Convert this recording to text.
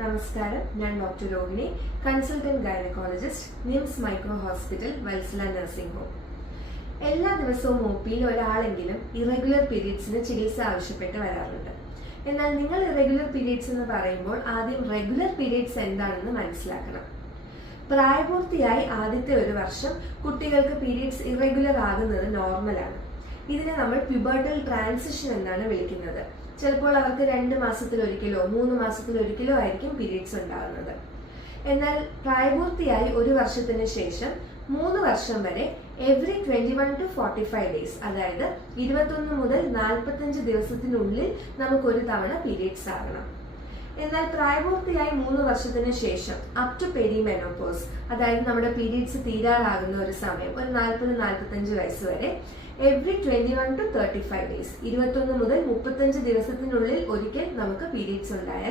നമസ്കാരം, ഞാൻ doctor Rohini, consultant gynaecologist, NIMS micro hospital, Vatsala nursing home. എല്ലാ ദിവസവും ഒപിയിൽ ഒരാളെങ്കിലും ഇറഗുലർ പീരീഡ്സിന് ചികിത്സ ആവശ്യപ്പെട്ട് വരാറുണ്ട്. എന്നാൽ നിങ്ങൾ ഇറഗുലർ പീരീഡ്സ് എന്ന് പറയുമ്പോൾ ആദ്യം റെഗുലർ പീരീഡ്സ് എന്താണെന്ന് മനസ്സിലാക്കണം. പ്രായപൂർത്തിയായി ആദ്യത്തെ ഒരു വർഷം കുട്ടികൾക്ക് പീരീഡ്സ് ഇറഗുലർ ആകുന്നത് നോർമലാണ്. ഇതിനെ നമ്മൾ പ്യൂബർട്ടൽ ട്രാൻസിഷൻ എന്നാണ് വിളിക്കുന്നത്. ചിലപ്പോൾ അവർക്ക് 2 മാസത്തിലൊരിക്കലോ 3 മാസത്തിലൊരിക്കലോ ആയിരിക്കും പീരീഡ്സ് ഉണ്ടാകുന്നത്. എന്നാൽ പ്രായപൂർത്തിയായി ഒരു വർഷത്തിന് ശേഷം 3 വർഷം വരെ എവറി 21 to 45 ഡേയ്സ്, അതായത് 21 മുതൽ 45 ദിവസത്തിനുള്ളിൽ നമുക്കൊരു തവണ പീരീഡ്സ് ആകണം. എന്നാൽ പ്രായപൂർത്തിയായി 3 വർഷത്തിന് ശേഷം അപ് ടു പെരിമെനോപോസ്, അതായത് നമ്മുടെ പീരീഡ്സ് തീരാറാകുന്ന ഒരു സമയം, ഒരു 40-45 വയസ്സ് വരെ എവറി 21 to 35 ഡേയ്സ്, 21 മുതൽ 35 ദിവസത്തിനുള്ളിൽ ഒരിക്കൽ നമുക്ക് പീരീഡ്സ് ഉണ്ടായാൽ